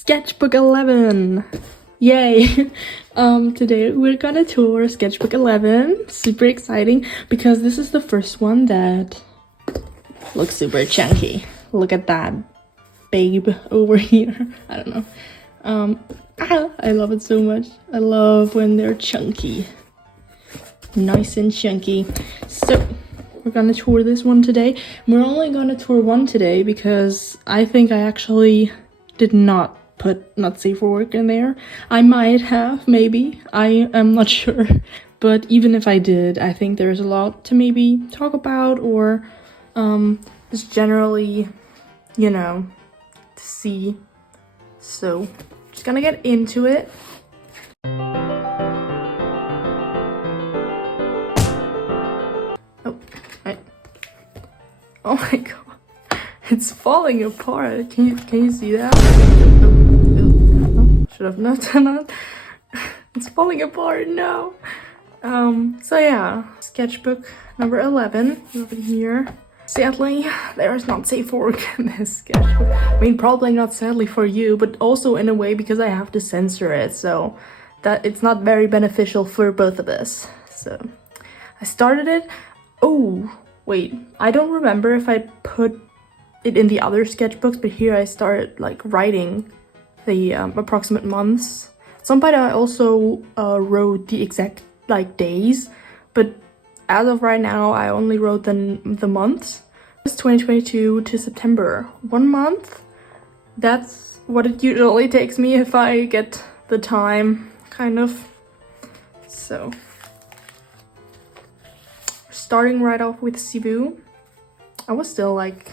Sketchbook 11! Yay! Today we're gonna tour Sketchbook 11. Super exciting because this is the first one that looks super chunky. Look at that babe over here. I don't know. I love it so much. I love when they're chunky. Nice and chunky. So we're gonna tour this one today. We're only gonna tour one today because I think I actually did not put not safe for work in there. I might have, maybe. I am not sure. But even if I did, I think there's a lot to maybe talk about or just generally, you know, to see. So just gonna get into it. Oh my god, it's falling apart. Can you see that? Should have not done that. It's falling apart now. So yeah, sketchbook number 11 over here. Sadly, there is not safe for work in this sketchbook. I mean, probably not sadly for you, but also in a way because I have to censor it, so that it's not very beneficial for both of us. So I started it. Oh, wait, I don't remember if I put it in the other sketchbooks, but here I started like writing the approximate months. Some part I also wrote the exact like days, but as of right now I only wrote the months. It's 2022 to September. 1 month. That's what it usually takes me if I get the time, kind of. So starting right off with Cebu. I was still like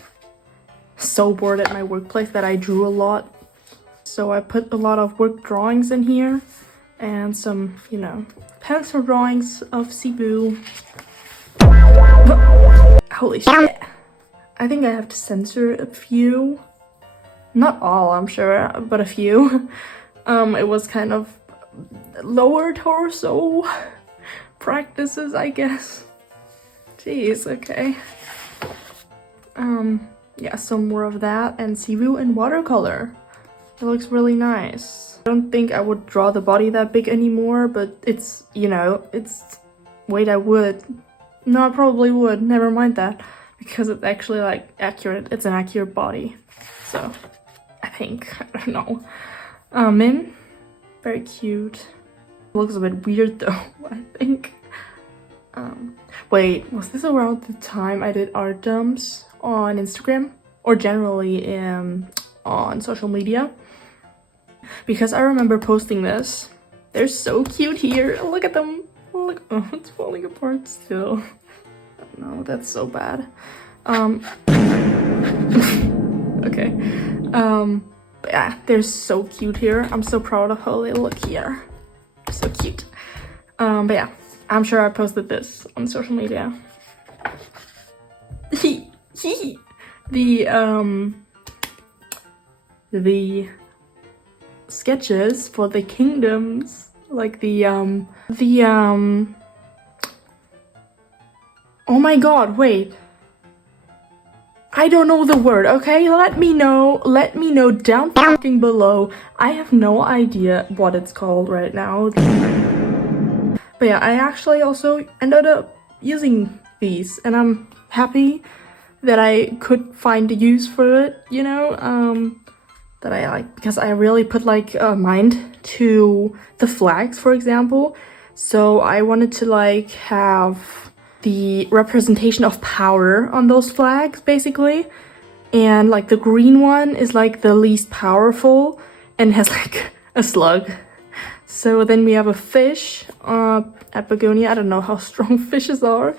so bored at my workplace that I drew a lot. So I put a lot of work drawings in here and some, you know, pencil drawings of Cebu. Holy shit. I think I have to censor a few. Not all, I'm sure, but a few. It was kind of lower torso practices, I guess. Jeez, okay. Yeah, some more of that and Cebu in watercolor. It looks really nice. I don't think I would draw the body that big anymore, but it's, you know, it's... Wait, I would. No, I probably would. Never mind that. Because it's actually, like, accurate. It's an accurate body. So, I think. I don't know. Min. Very cute. Looks a bit weird, though, I think. Wait, was this around the time I did art dumps on Instagram? Or generally on social media? Because I remember posting this. They're so cute here. Look at them. Look. Oh, it's falling apart still. No, that's so bad. Okay. But yeah, they're so cute here. I'm so proud of how they look here. So cute. But yeah, I'm sure I posted this on social media. The sketches for the kingdoms, like oh my god, wait, I don't know the word. Okay, let me know down fucking below. I have no idea what it's called right now. But yeah, I actually also ended up using these and I'm happy that I could find a use for it, you know, that I like, because I really put like a mind to the flags, for example. So I wanted to like have the representation of power on those flags, basically. And like the green one is like the least powerful and has like a slug. So then we have a fish at Begonia. I don't know how strong fishes are.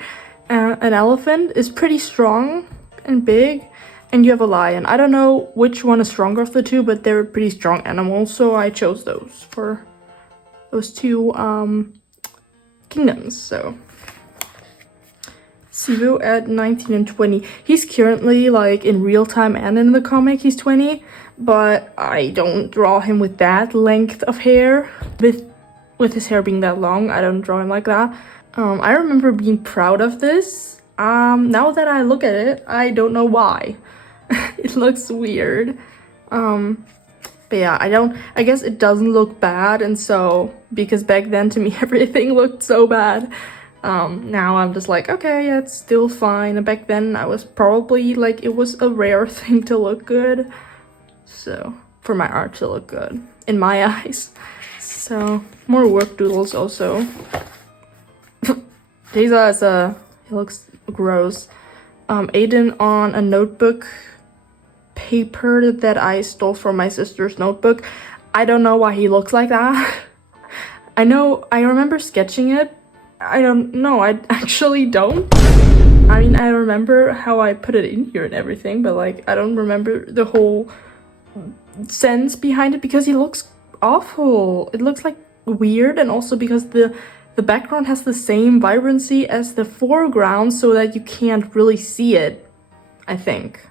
An elephant is pretty strong and big. And you have a lion. I don't know which one is stronger of the two, but they're pretty strong animals. So I chose those for those two kingdoms. So Cebu at 19 and 20. He's currently like in real time and in the comic he's 20. But I don't draw him with that length of hair. With his hair being that long, I don't draw him like that. I remember being proud of this. Now that I look at it, I don't know why. It looks weird. But yeah, I guess it doesn't look bad, and so, because back then to me everything looked so bad. Now I'm just like, okay, yeah, it's still fine. And back then I was probably like, it was a rare thing to look good. So, for my art to look good, in my eyes. So, more work doodles also. Deza is he looks gross. Aiden on a notebook paper that I stole from my sister's notebook. I don't know why he looks like that. I remember sketching it. I don't know, I actually don't. I mean, I remember how I put it in here and everything, but like, I don't remember the whole sense behind it because he looks awful. It looks like weird, and also because the background has the same vibrancy as the foreground so that you can't really see it, I think.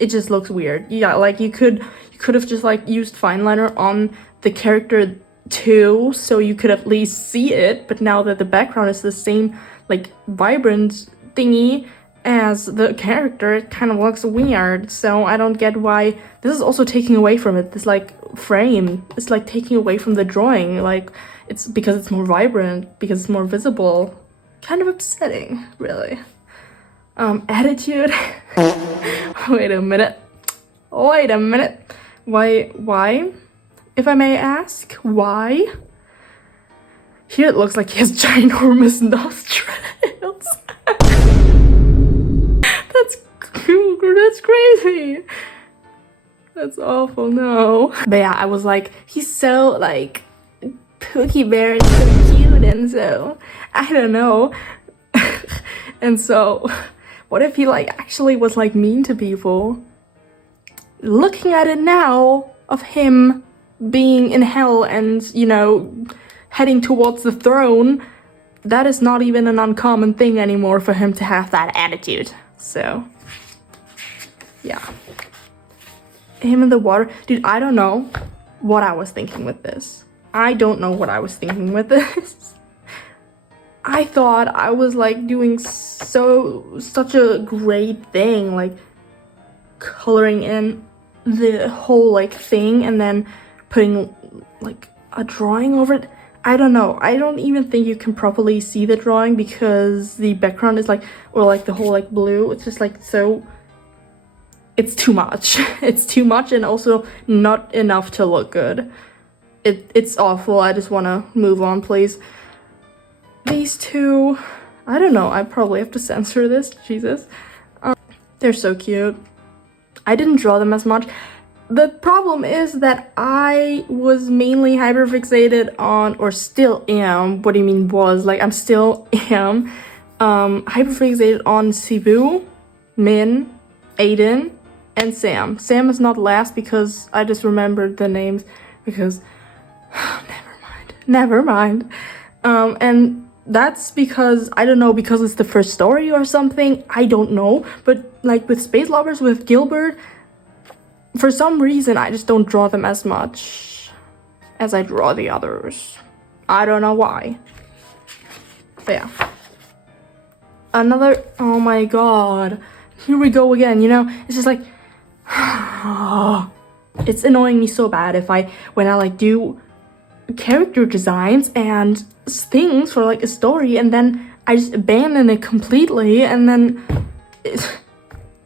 It just looks weird. Yeah, like you could have just like used fine liner on the character too, so you could at least see it, but now that the background is the same like vibrant thingy as the character, it kind of looks weird. So I don't get why this is also taking away from it. This like frame is like taking away from the drawing. Like, it's because it's more vibrant, because it's more visible. Kind of upsetting, really. Attitude. Wait a minute. Why? If I may ask, why? Here it looks like he has ginormous nostrils. That's crazy. That's awful, no. But yeah, I was like, he's so like Pookie Bear is so cute, and so I don't know. And so what if he like actually was like mean to people? Looking at it now of him being in hell and, you know, heading towards the throne, that is not even an uncommon thing anymore for him to have that attitude. So yeah, him in the water. Dude, I don't know what I was thinking with this. I thought I was like doing such a great thing, like coloring in the whole like thing and then putting like a drawing over it. I don't know. I don't even think you can properly see the drawing because the background is like, or like the whole like blue, it's just like so, it's too much. It's too much and also not enough to look good. It's awful. I just want to move on, please. These two, I don't know. I probably have to censor this. Jesus. They're so cute. I didn't draw them as much. The problem is that I was mainly hyperfixated on, or still am, what do you mean was, like I'm still am, hyperfixated on Cebu, Min, Aiden, and Sam. Sam is not last because I just remembered the names because, never mind. And that's because, I don't know, because it's the first story or something, I don't know, but like with Space Lovers, with Gilbert, for some reason I just don't draw them as much as I draw the others. I don't know why. But yeah. Another, oh my god. Here we go again, you know? It's just like, it's annoying me so bad when I like do character designs and things for like a story and then I just abandon it completely and then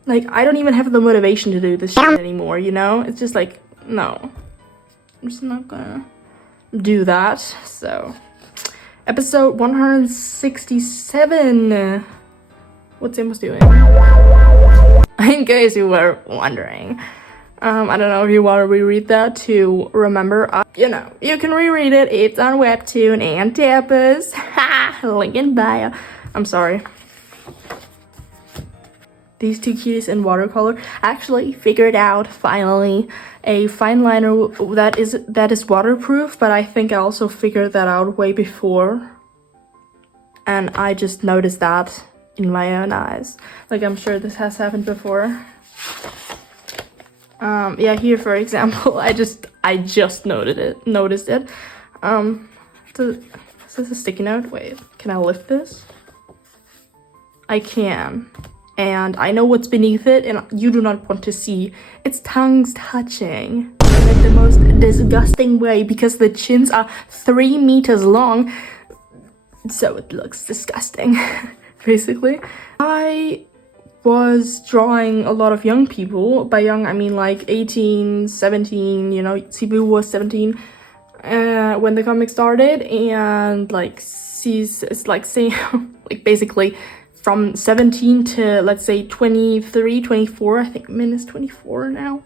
like I don't even have the motivation to do this shit anymore, you know? It's just like, no. I'm just not gonna do that. So episode 167. What's Amos doing? In case you were wondering. I don't know if you want to reread that to remember. You know, you can reread it. It's on Webtoon and Tapas. Ha! Link in bio. I'm sorry. These two cuties in watercolor. I actually figured out, finally, a fine liner that is waterproof, but I think I also figured that out way before. And I just noticed that in my own eyes. Like, I'm sure this has happened before. Yeah, here for example, I just noticed it. Is this a sticky note? Wait, can I lift this? I can. And I know what's beneath it, and you do not want to see. It's tongues touching. in the most disgusting way because the chins are 3 meters long. So it looks disgusting, basically. I was drawing a lot of young people. By young, I mean like 18, 17, you know, Cebu was 17 when the comic started, and like it's like say like basically from 17 to let's say 23, 24, I think Min is 24 now,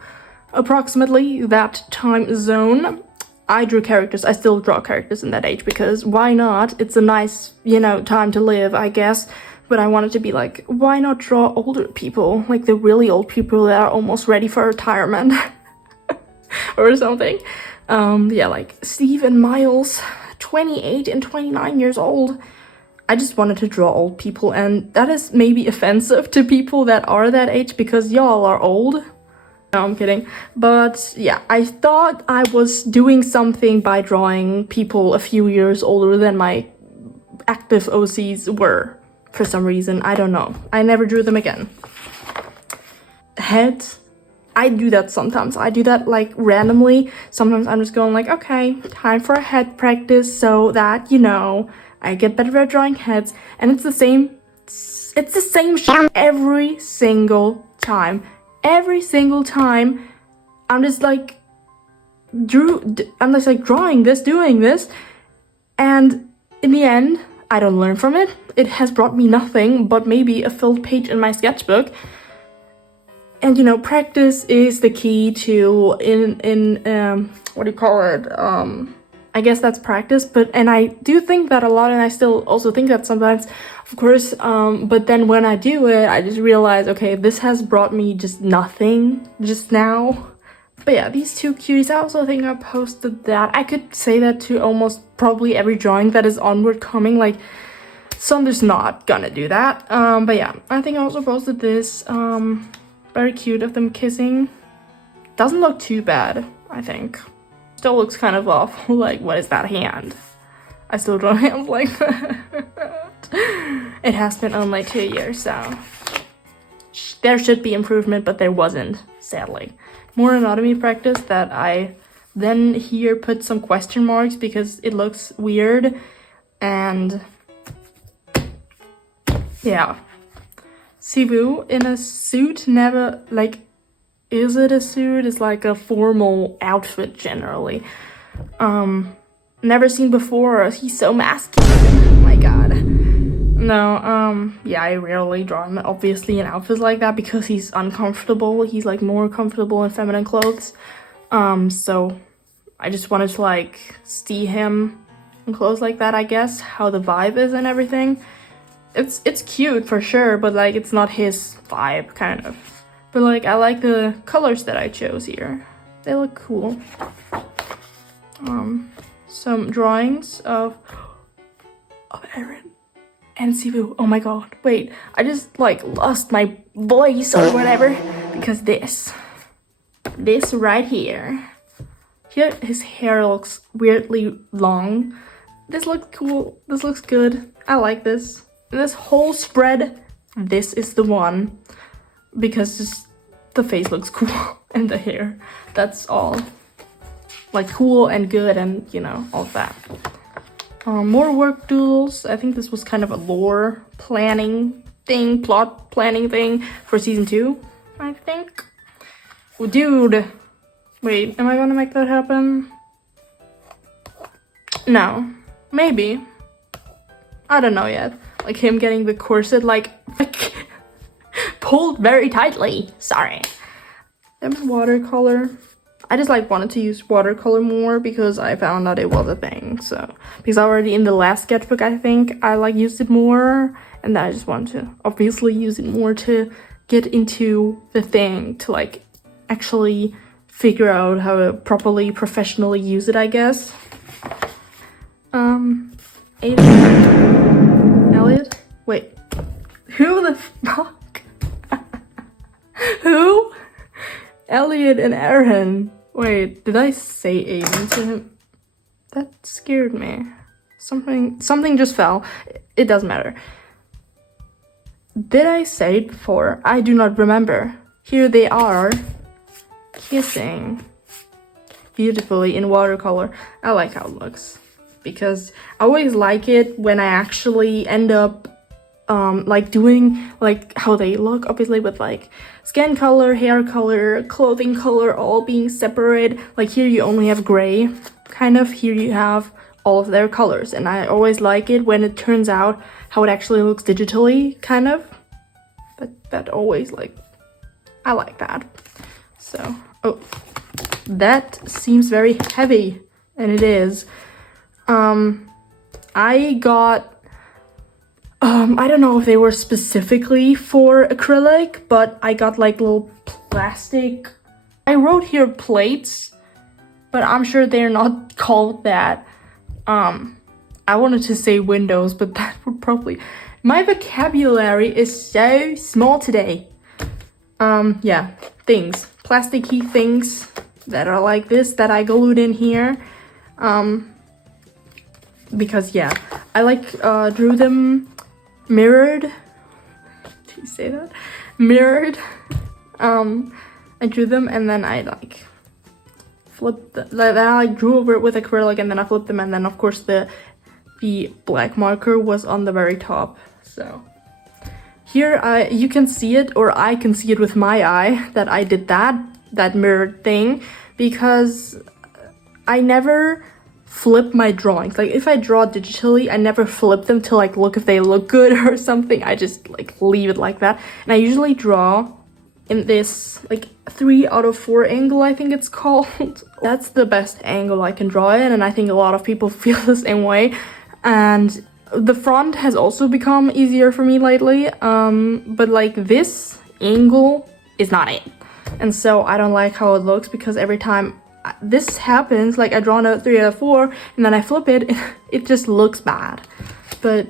approximately that time zone. I drew characters. I still draw characters in that age because why not? It's a nice, you know, time to live, I guess. But I wanted to be like, why not draw older people? Like the really old people that are almost ready for retirement or something. Yeah, like Steve and Miles, 28 and 29 years old. I just wanted to draw old people, and that is maybe offensive to people that are that age because y'all are old. No, I'm kidding. But yeah, I thought I was doing something by drawing people a few years older than my active OCs were. For some reason, I don't know. I never drew them again. Heads. I do that sometimes. I do that like randomly. Sometimes I'm just going like, okay, time for a head practice so that, you know, I get better at drawing heads. And it's the same shit every single time. Every single time I'm just like I'm just like drawing this, doing this, and in the end I don't learn from it. It has brought me nothing but maybe a filled page in my sketchbook. And you know, practice is the key to what do you call it? I guess that's practice, and I do think that a lot, and I still also think that sometimes, of course, but then when I do it, I just realize, okay, this has brought me just nothing just now. But yeah, these two cuties, I also think I posted that. I could say that to almost probably every drawing that is onward coming, like, some there's not gonna do that. But yeah, I think I also posted this, very cute of them kissing. Doesn't look too bad, I think. Still looks kind of off. Like, what is that hand? I still draw hands like that. It has been only 2 years, so there should be improvement, but there wasn't, sadly. More anatomy practice that I then here put some question marks because it looks weird, and yeah. Cebu in a suit, never, like, is it a suit? It's like a formal outfit generally. Never seen before. He's so masculine. Oh my god. No, yeah, I rarely draw him obviously in outfits like that because he's uncomfortable. He's like more comfortable in feminine clothes. So I just wanted to like see him in clothes like that, I guess, how the vibe is and everything. It's cute for sure, but like it's not his vibe, kind of. But like I like the colors that I chose here. They look cool. Some drawings of Aaron and Cebu. Oh my god, wait, I just like lost my voice or whatever because this right here. Here his hair looks weirdly long. This looks cool. This looks good. I like this. This whole spread, this is the one, because just the face looks cool and the hair. That's all. Like cool and good and, you know, all of that. More work doodles. I think this was kind of a lore planning thing, plot planning thing for season 2, I think. Oh, dude. Wait, am I gonna make that happen? No. Maybe. I don't know yet. Like him getting the corset like pulled very tightly. Sorry. There's watercolor. I just like wanted to use watercolor more because I found out it was a thing. So because already in the last sketchbook I think I like used it more, and then I just wanted to obviously use it more to get into the thing, to like actually figure out how to properly professionally use it, I guess. Elliot? Wait. Who the fuck? Who? Elliot and Aaron. Wait, did I say Aiden to him? That scared me. Something just fell. It doesn't matter. Did I say it before? I do not remember. Here they are. Kissing. beautifully in watercolor. I like how it looks because I always like it when I actually end up like doing like how they look, obviously with like skin color, hair color, clothing color all being separate. Like here you only have gray, kind of. Here you have all of their colors, and I always like it when it turns out how it actually looks digitally, kind of. But that always, like, I like that. So, oh, that seems very heavy, and it is. I got I don't know if they were specifically for acrylic, but I got like little plastic. I wrote here plates, but I'm sure they're not called that. I wanted to say windows, but that would probably... My vocabulary is so small today. Yeah, things. Plasticky things that are like this that I glued in here. Because yeah, I like drew them mirrored. Do you say that? Mirrored. I drew them and then I like flipped then I like drew over it with acrylic and then I flipped them, and then of course the black marker was on the very top. So here you can see it, or I can see it with my eye, that I did that mirrored thing, because I never flip my drawings. Like if I draw digitally, I never flip them to like look if they look good or something. I just like leave it like that. And I usually draw in this like 3/4 angle, I think it's called. That's the best angle I can draw in, and I think a lot of people feel the same way. And the front has also become easier for me lately, but like this angle is not it. And so I don't like how it looks, because every time this happens, like I draw a 3/4 and then I flip it, it just looks bad. But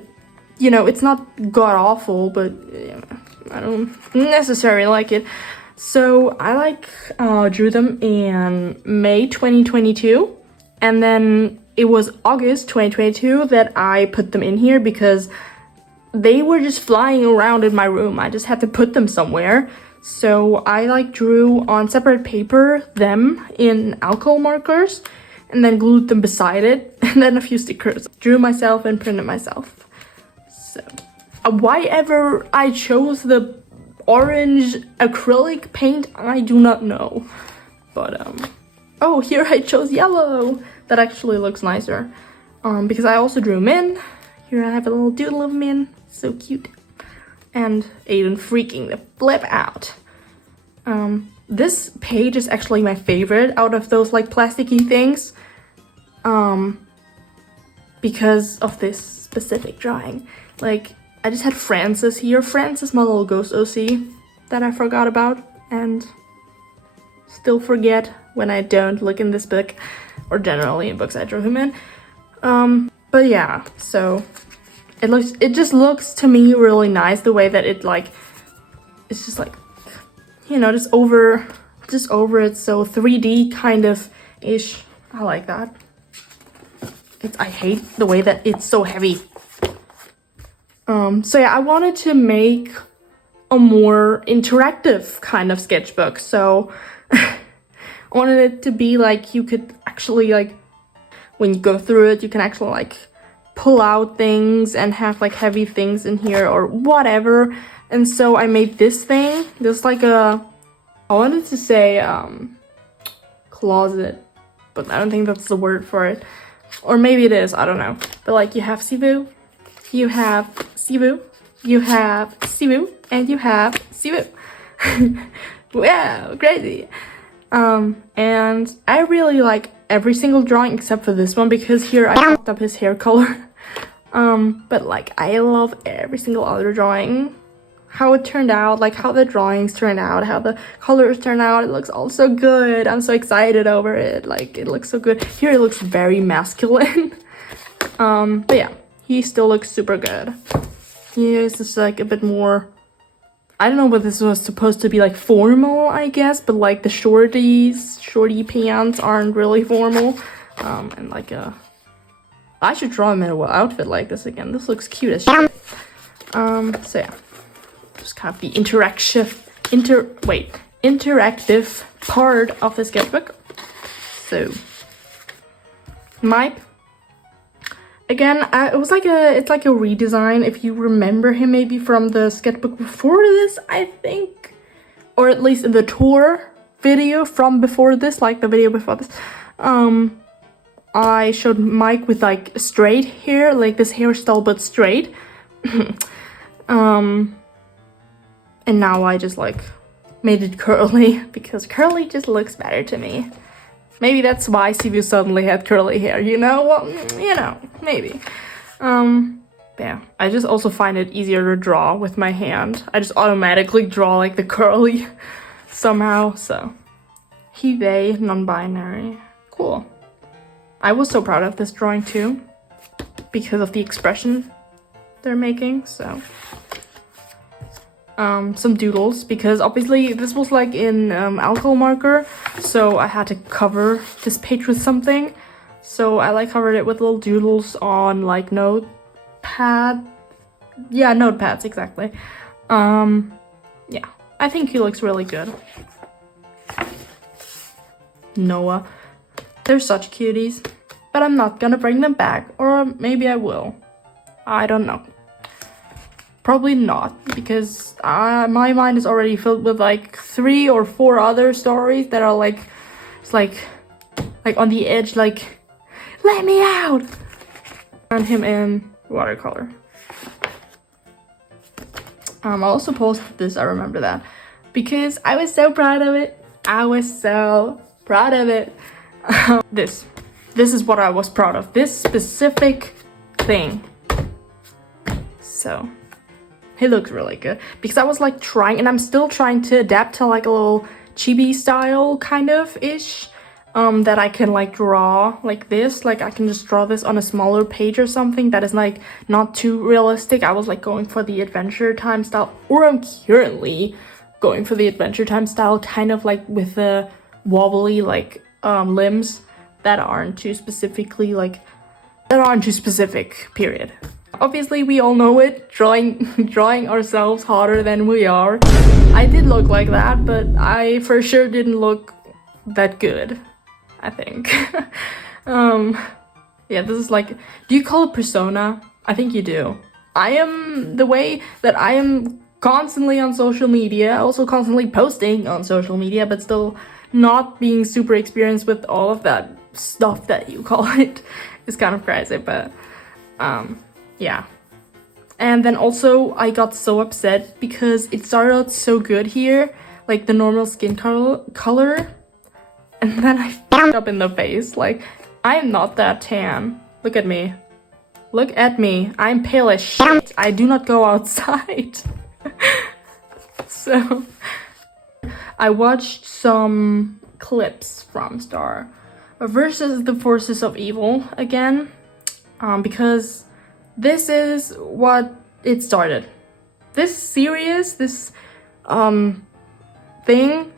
you know, it's not god awful, but I don't necessarily like it. So I like drew them in May 2022, and then it was August 2022 that I put them in here because they were just flying around in my room. I just had to put them somewhere. So I like drew on separate paper them in alcohol markers and then glued them beside it, and then a few stickers. Drew myself and printed myself. So why ever I chose the orange acrylic paint, I do not know. But oh, here I chose yellow. That actually looks nicer. Because I also drew Min. Here I have a little doodle of Min. So cute. And Aiden freaking the flip out. This page is actually my favorite out of those like plasticky things. Because of this specific drawing. Like, I just had Francis here. Francis, my little ghost OC that I forgot about and still forget when I don't look in this book, or generally in books I drew him in. But yeah, so it just looks to me really nice the way that it like, it's just like, you know, just over it, so 3D kind of ish. I like that. I hate the way that it's so heavy. So yeah, I wanted to make a more interactive kind of sketchbook. So I wanted it to be like you could actually like, when you go through it, you can actually like pull out things and have like heavy things in here or whatever. And so I made this thing, this like I wanted to say closet, but I don't think that's the word for it. Or maybe it is, I don't know. But like you have Sivu, you have Sivu, you have Sivu, and you have Sivu. Wow, crazy. And I really like every single drawing except for this one, because here I fucked up his hair color. But like I love every single other drawing. How it turned out, like how the drawings turned out, how the colors turned out. It looks all so good. I'm so excited over it. Like it looks so good. Here it looks very masculine. But yeah, he still looks super good. Here's just like a bit more, I don't know what this was supposed to be, like formal, I guess, but like the shorty pants aren't really formal. And like I should draw him in an outfit like this again. This looks cute as shit. So yeah, just kind of the interactive part of the sketchbook. So, Mike. Again, it's like a redesign. If you remember him maybe from the sketchbook before this, I think, or at least in the tour video from before this, like the video before this, I showed Mike with like straight hair, like this hairstyle but straight. And now I just like made it curly because curly just looks better to me. Maybe that's why Sivu suddenly had curly hair, you know? Well, you know, maybe. Yeah, I just also find it easier to draw with my hand. I just automatically draw like the curly somehow, so. He, they, non-binary. Cool. I was so proud of this drawing too, because of the expression they're making, so. Some doodles, because obviously this was like in alcohol marker, so I had to cover this page with something. So I like covered it with little doodles on like notepad. Yeah, notepads, exactly. Yeah, I think he looks really good. Noah. They're such cuties, but I'm not gonna bring them back, or maybe I will. I don't know. Probably not, because my mind is already filled with like 3 or 4 other stories that are like, it's like on the edge, like, let me out! And him in watercolor. I also posted this, I remember that, because I was so proud of it. I was so proud of it. This is what I was proud of, this specific thing. So. He looks really good because I was like trying, and I'm still trying to adapt to like a little chibi style kind of ish, that I can like draw like this. Like I can just draw this on a smaller page or something that is like not too realistic. I was like going for the Adventure Time style, or I'm currently going for the Adventure Time style, kind of like with the wobbly like limbs that aren't too specifically like, that aren't too specific, period. Obviously, we all know it, drawing ourselves harder than we are. I did look like that, but I for sure didn't look that good, I think. Yeah, this is like, do you call it persona? I think you do. I am, the way that I am constantly on social media, also constantly posting on social media, but still not being super experienced with all of that stuff that you call it, is kind of crazy, but yeah. And then also I got so upset because it started out so good here, like the normal skin color, and then I f***ed up in the face. Like, I'm not that tan. Look at me. Look at me. I'm pale as shit. I do not go outside. So I watched some clips from Star versus the Forces of Evil again, because this is what it started. This series, this thing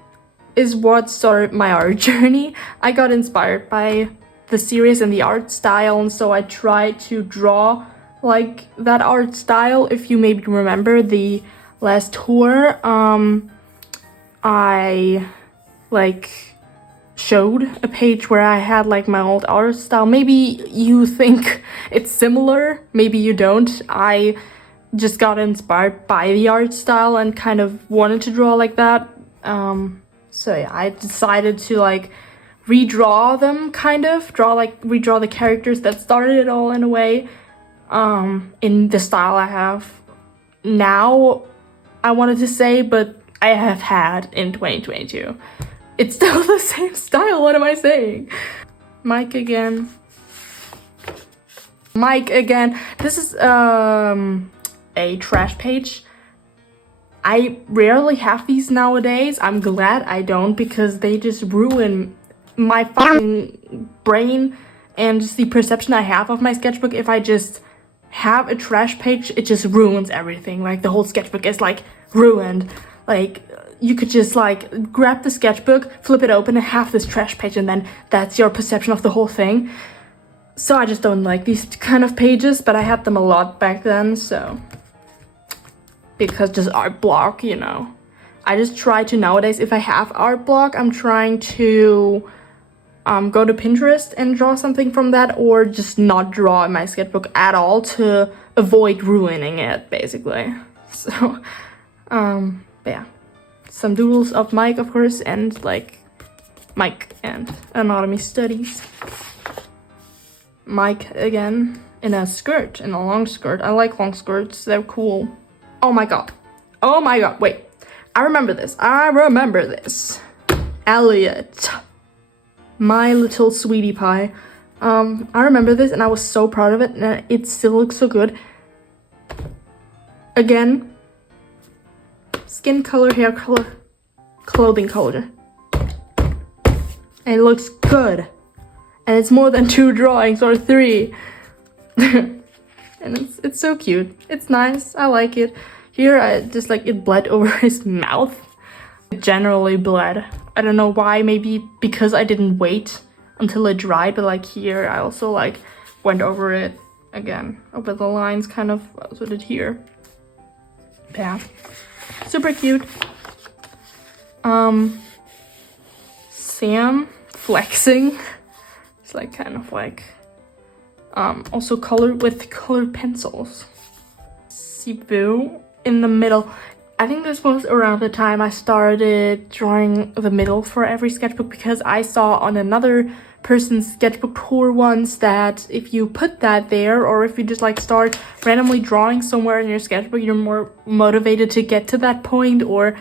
is what started my art journey. I got inspired by the series and the art style, and so I tried to draw like that art style. If you maybe remember the last tour, I like showed a page where I had like my old art style. Maybe you think it's similar, maybe you don't. I just got inspired by the art style and kind of wanted to draw like that. So yeah, I decided to like redraw them, kind of redraw the characters that started it all in a way, in the style I have now, I wanted to say, but I have had in 2022. It's still the same style, what am I saying? Mike again. This is a trash page. I rarely have these nowadays. I'm glad I don't, because they just ruin my fucking brain and just the perception I have of my sketchbook. If I just have a trash page, it just ruins everything. Like the whole sketchbook is like ruined. Like you could just like grab the sketchbook, flip it open and have this trash page, and then that's your perception of the whole thing. So I just don't like these kind of pages, but I had them a lot back then, so. Because just art block, you know. I just try to nowadays, if I have art block, I'm trying to go to Pinterest and draw something from that, or just not draw in my sketchbook at all to avoid ruining it, basically. So, but yeah. Some doodles of Mike, of course, and like Mike and anatomy studies. Mike again in a skirt, in a long skirt. I like long skirts, they're cool. Oh my god. Oh my god, wait. I remember this. Elliot. My little sweetie pie. I remember this and I was so proud of it, and it still looks so good. Again, skin color, hair color, clothing color. And it looks good. And it's more than 2 drawings or 3. And it's so cute. It's nice. I like it. Here, I just like it bled over his mouth. It generally bled. I don't know why. Maybe because I didn't wait until it dried. But like here, I also like went over it again. Over the lines, kind of. I also did here. Yeah. Super cute. Sam flexing. It's like kind of like also colored with colored pencils. Sibu in the middle. I think this was around the time I started drawing the middle for every sketchbook, because I saw on another person's sketchbook tour once that if you put that there, or if you just like start randomly drawing somewhere in your sketchbook, you're more motivated to get to that point, or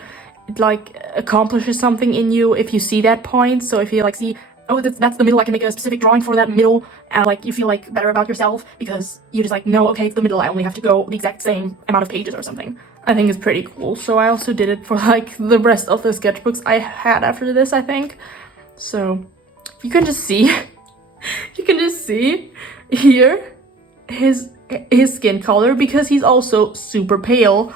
it like accomplishes something in you if you see that point. So if you like see, oh, that's the middle, I can make a specific drawing for that middle, and like you feel like better about yourself because you just like know, okay, it's the middle, I only have to go the exact same amount of pages or something. I think it's pretty cool. So I also did it for like the rest of the sketchbooks I had after this, I think. So you can just see here his skin color, because he's also super pale.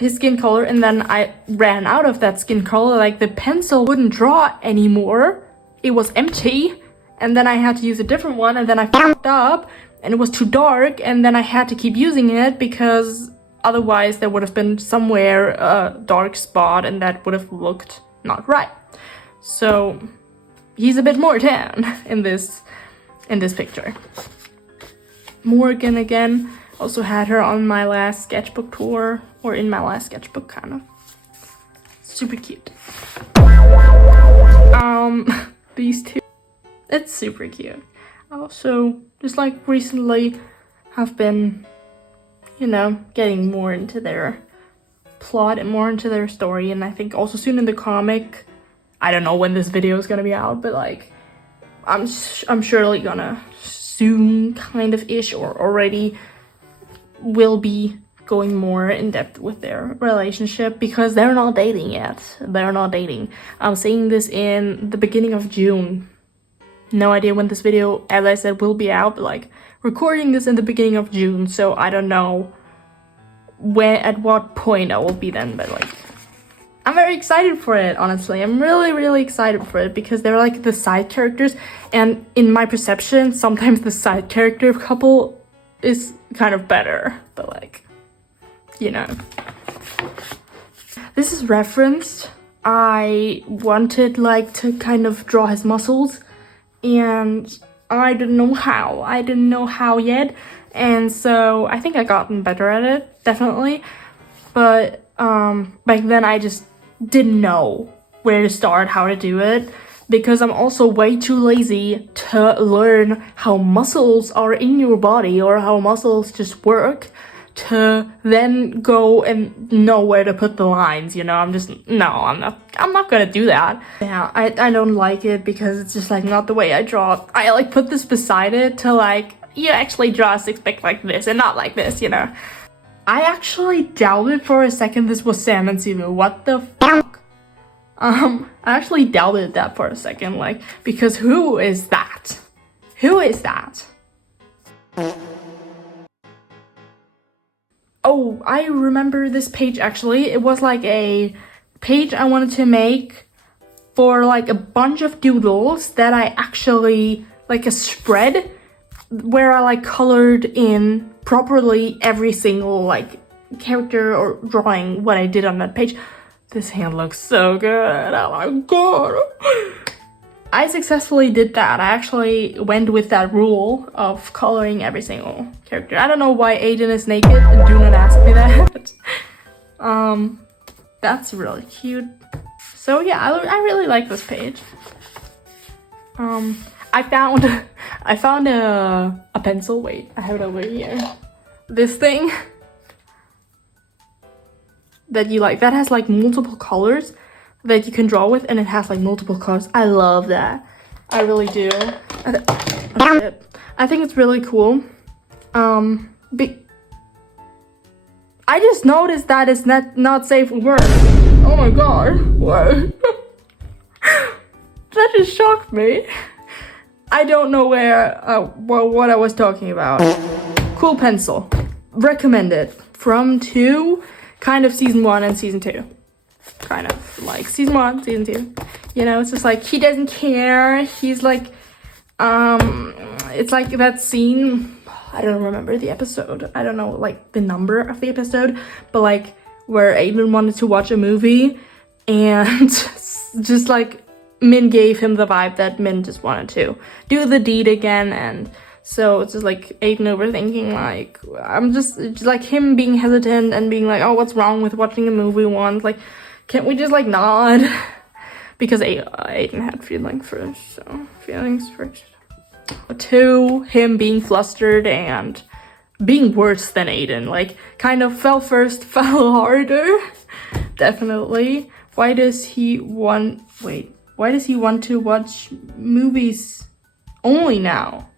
His skin color, and then I ran out of that skin color. Like the pencil wouldn't draw anymore. It was empty, and then I had to use a different one, and then I fucked up and it was too dark, and then I had to keep using it because otherwise there would have been somewhere a dark spot and that would have looked not right. So he's a bit more tan in this picture. Morgan again, also had her on my last sketchbook tour, or in my last sketchbook, kind of. Super cute. These two, it's super cute. I also just like recently have been, you know, getting more into their plot and more into their story, and I think also soon in the comic. I don't know when this video is gonna be out, but like I'm surely gonna soon, kind of ish, or already will be going more in depth with their relationship, because they're not dating yet. They're not dating. I'm saying this in the beginning of June. No idea when this video, as I said, will be out, but like recording this in the beginning of June, so I don't know at what point I will be then, but like I'm very excited for it, honestly. I'm really excited for it, because they're like the side characters, and in my perception, sometimes the side character couple is kind of better, but like, you know. This is referenced. I wanted like to kind of draw his muscles, and I didn't know how. I didn't know how yet, and so I think I gotten better at it, definitely. But back then I just didn't know where to start, how to do it, because I'm also way too lazy to learn how muscles are in your body, or how muscles just work, to then go and know where to put the lines, you know. I'm not gonna do that. Yeah, I don't like it, because it's just like not the way I draw. I like put this beside it to like, you actually draw a six-pack like this and not like this, you know. I actually doubted for a second this was Sam and Sivu. What the fuck? I actually doubted that for a second, like, because who is that? Who is that? Oh, I remember this page actually. It was like a page I wanted to make for like a bunch of doodles that I actually, like a spread where I like colored in properly every single like character or drawing what I did on that page. This hand looks so good. Oh my god. I successfully did that. I actually went with that rule of coloring every single character. I don't know why Aiden is naked. Do not ask me that. That's really cute. So yeah, I really like this page. I found a pencil. Wait, I have it over here. This thing that you like, that has like multiple colors that you can draw with, and it has like multiple colors. I love that. I really do. I think it's really cool. I just noticed that it's not safe for work. Oh my god. What? That just shocked me. I don't know what I was talking about. Cool pencil. Recommended. From kind of season 1 and season 2. Kind of like season 1, season 2. You know, it's just like he doesn't care. He's like, it's like that scene. I don't remember the episode. I don't know like the number of the episode, but like where Aiden wanted to watch a movie, and just like Min gave him the vibe that Min just wanted to do the deed again, and so it's just like Aiden overthinking, like I'm just like him being hesitant and being like, oh, what's wrong with watching a movie once? Like, can't we just like nod? Because Aiden had feelings first, so feelings first. 2, him being flustered and being worse than Aiden, like kind of fell first, fell harder. Definitely. Why does he want to watch movies only now?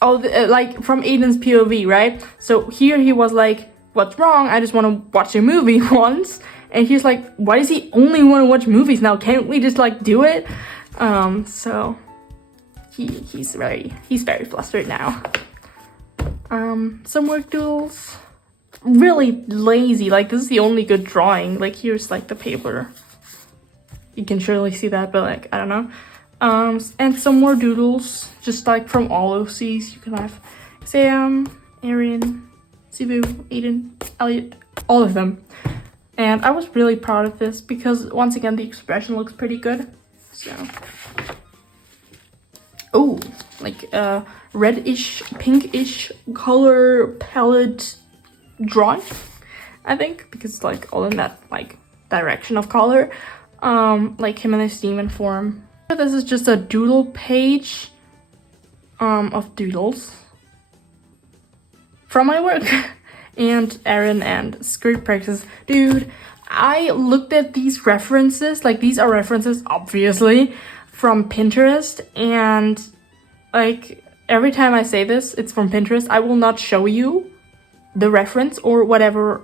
Oh, like from Aiden's POV, right? So here he was like, what's wrong? I just want to watch a movie once. And he's like, why does he only want to watch movies now? Can't we just like do it? So he's very flustered now. Some work doodles. Really lazy. Like, this is the only good drawing. Like, here's like the paper. You can surely see that, but like, I don't know. And some more doodles, just like from all OCs. You can have Sam, Aaron, Sibu, Aiden, Elliot, all of them. And I was really proud of this because once again, the expression looks pretty good. So, oh, like reddish, pinkish color palette drawing, I think, because it's like all in that like direction of color. Like him in his demon form. This is just a doodle page of doodles from my work. And Aaron and skirt practice. Dude, I looked at these references, like these are references obviously from Pinterest, and like every time I say this, it's from Pinterest. I will not show you the reference or whatever,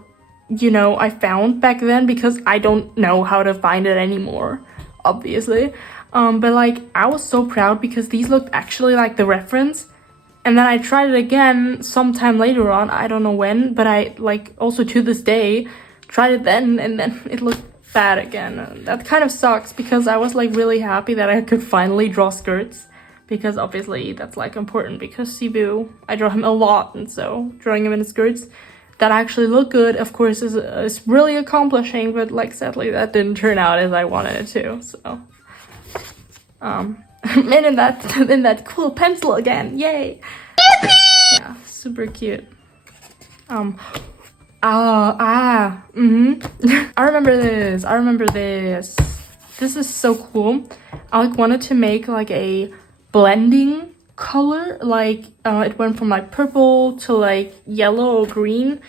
you know, I found back then because I don't know how to find it anymore, obviously. But like I was so proud because these looked actually like the reference. And then I tried it again sometime later on, I don't know when, but I like also to this day tried it then, and then it looked bad again. That kind of sucks because I was like really happy that I could finally draw skirts, because obviously that's like important because Sibu, I draw him a lot, and so drawing him in skirts that actually look good, of course, is really accomplishing, but like sadly that didn't turn out as I wanted it to, so. And in that cool pencil again, yay! Yeah, super cute. I remember this. This is so cool. I like wanted to make like a blending color, like it went from like purple to like yellow or green.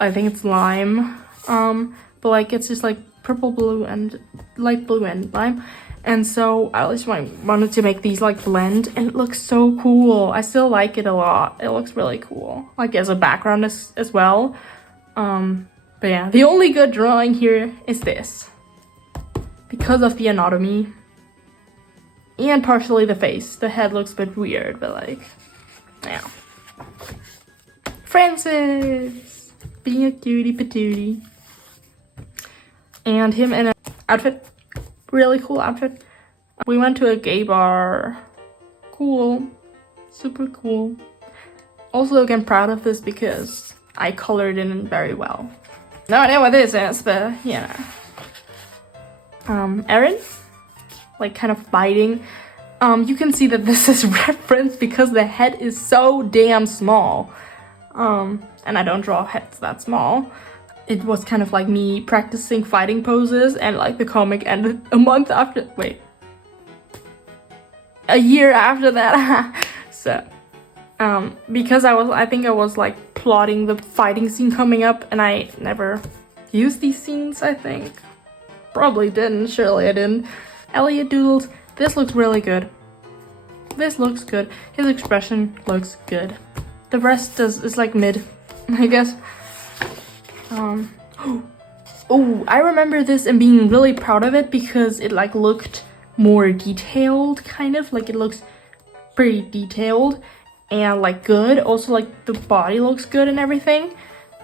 I think it's lime. But like it's just like purple, blue, and light blue and lime. And so I just wanted to make these like blend, and it looks so cool. I still like it a lot. It looks really cool, like as a background as well. But yeah, the only good drawing here is this, because of the anatomy and partially the face. The head looks a bit weird, but like, yeah. Francis being a cutie patootie, and him in an outfit. Really cool outfit. We went to a gay bar. Cool. Super cool. Also, again, proud of this because I colored in very well. No idea what this is, but you know. Erin? like kind of biting. You can see that this is referenced because the head is so damn small. And I don't draw heads that small. It was kind of like me practicing fighting poses, and like the comic ended a year after that. So, because I think I was like plotting the fighting scene coming up, and I never used these scenes, I think. Probably didn't, surely I didn't. Elliot Doodles, this looks really good. This looks good. His expression looks good. The rest is like mid, I guess. Oh, I remember this and being really proud of it because it like looked more detailed, kind of. Like it looks pretty detailed and like good. Also like the body looks good and everything.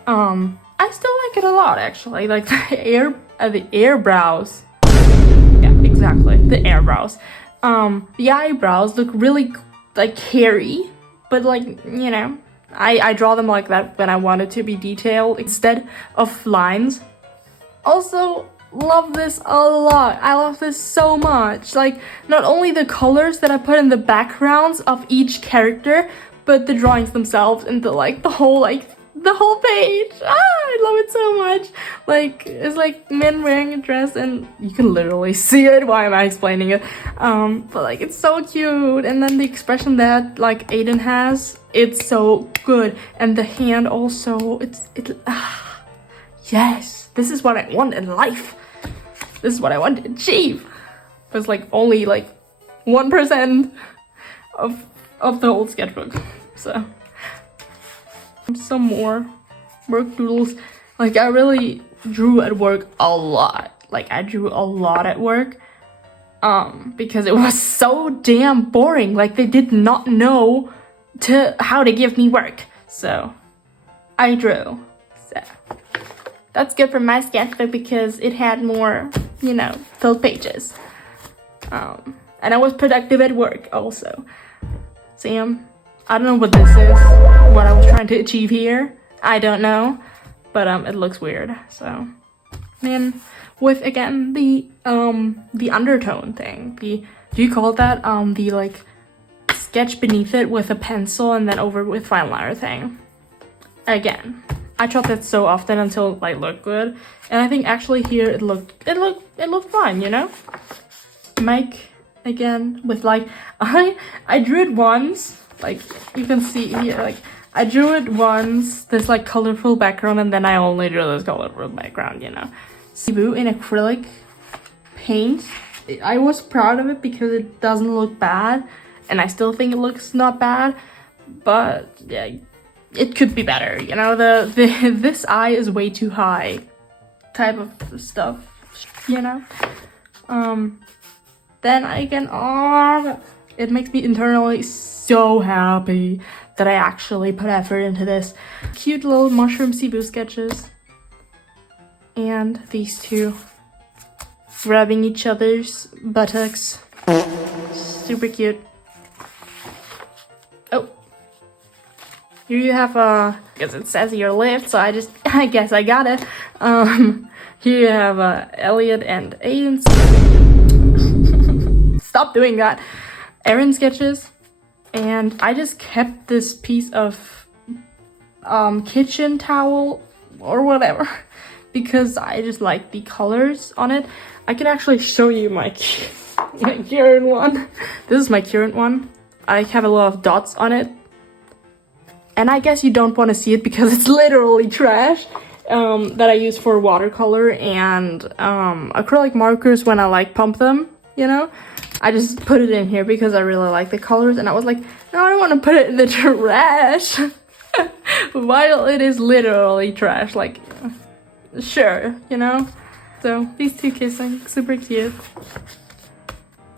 I still like it a lot actually. Like the eyebrows. Yeah, exactly. The eyebrows. The eyebrows look really like hairy, but like, you know, I draw them like that when I want it to be detailed instead of lines. Also, love this a lot. I love this so much. Like, not only the colors that I put in the backgrounds of each character, but the drawings themselves and the whole page. I love it so much. Like, it's like men wearing a dress, and you can literally see it. Why am I explaining it? But like, it's so cute. And then the expression that like Aiden has, it's so good. And the hand also, yes, this is what I want in life. This is what I want to achieve. But it's like only like 1% of the whole sketchbook. So some more work doodles. Like, I really drew at work a lot. Like, I drew a lot at work because it was so damn boring. Like, they did not know how to give me work, so I drew. So that's good for my sketchbook because it had more, you know, filled pages. And I was productive at work also. Sam, I don't know what this is, what I was trying to achieve here. I don't know, but it looks weird. So, then with again the undertone thing, do you call that the like sketch beneath it with a pencil and then over with fine liner thing? Again, I tried that so often until it like looked good, and I think actually here it looked fine, you know. Mike again with like I drew it once. Like, you can see here, like, I drew it once, this, like, colorful background, and then I only drew this colorful background, you know. Cebu in acrylic paint. I was proud of it because it doesn't look bad, and I still think it looks not bad, but, yeah, it could be better, you know. This eye is way too high type of stuff, you know. Then again, it makes me internally so happy that I actually put effort into this. Cute little mushroom Cebu sketches. And these two rubbing each other's buttocks. Super cute. Oh. Here you have because it says your lift, so I guess I got it. Here you have Elliot and Aiden. Stop doing that. Aaron sketches. And I just kept this piece of kitchen towel or whatever because I just like the colors on it. I can actually show you my current one. This is my current one. I have a lot of dots on it. And I guess you don't want to see it because it's literally trash that I use for watercolor and acrylic markers when I like pump them, you know? I just put it in here because I really like the colors, and I was like, no, I don't want to put it in the trash. While it is literally trash, like, sure, you know? So, these two kissing, super cute.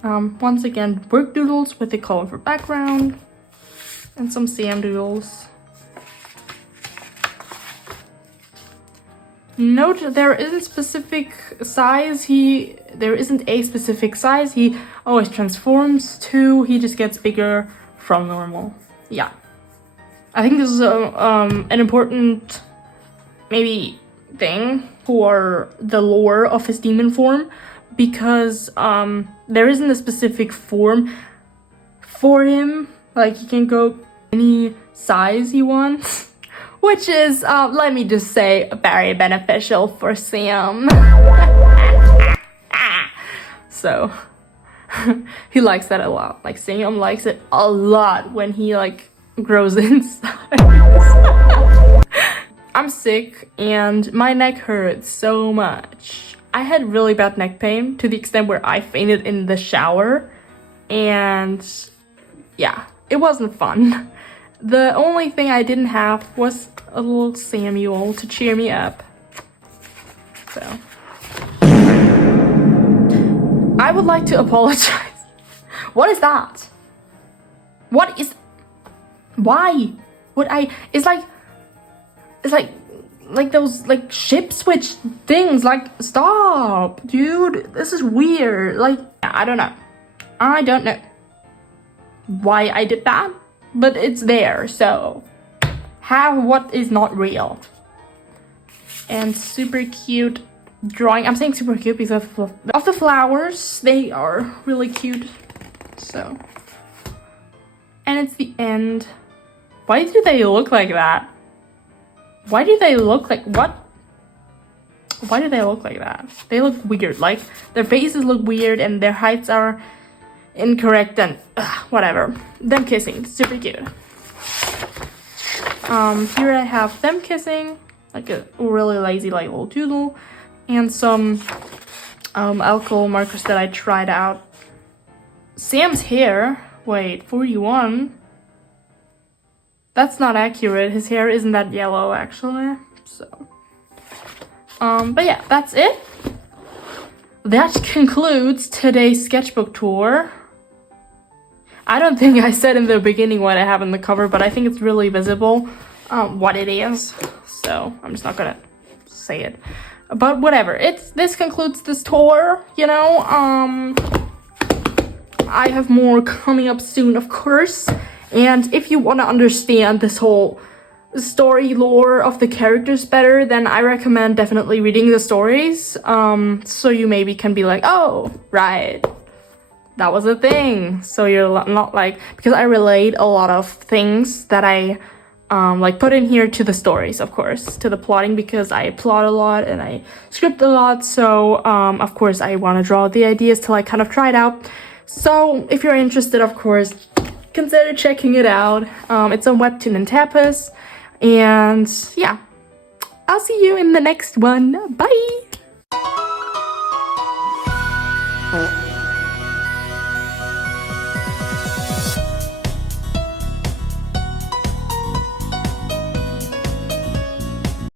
Once again, work doodles with the colorful background, and some Sam doodles. Note there isn't a specific size. There isn't a specific size. He always transforms to. He just gets bigger from normal. Yeah, I think this is an important maybe thing for the lore of his demon form because there isn't a specific form for him. Like, he can go any size he wants, which is, let me just say, very beneficial for Sam. So, he likes that a lot. Like, Sam likes it a lot when he, like, grows in size. I'm sick and my neck hurts so much. I had really bad neck pain to the extent where I fainted in the shower, and yeah, it wasn't fun. The only thing I didn't have was a little Samuel to cheer me up. So, I would like to apologize. What is that? What is... Why would I... It's like those, like, ship switch things. Like, stop, dude. This is weird. Like, I don't know. I don't know why I did that, but it's there, so have what is not real. And super cute drawing. I'm saying super cute because of the flowers. They are really cute. So, and it's the end. Why do they look like that? Why do they look like what? Why do they look like that? They look weird. Like, their faces look weird and their heights are incorrect and whatever. Them kissing, super cute. Here I have them kissing, like a really lazy, like, little doodle, and some alcohol markers that I tried out. Sam's hair, wait, 41. That's not accurate. His hair isn't that yellow, actually. So, but yeah, that's it. That concludes today's sketchbook tour. I don't think I said in the beginning what I have in the cover, but I think it's really visible what it is. So I'm just not gonna say it. But whatever. This concludes this tour, you know. I have more coming up soon, of course. And if you want to understand this whole story lore of the characters better, then I recommend definitely reading the stories. So you maybe can be like, oh, right, that was a thing. So you're not like, because I relate a lot of things that I like put in here to the stories, of course, to the plotting, because I plot a lot and I script a lot. So of course I want to draw the ideas till I kind of try it out. So if you're interested, of course, consider checking it out. It's on Webtoon and Tapas. And yeah, I'll see you in the next one. Bye!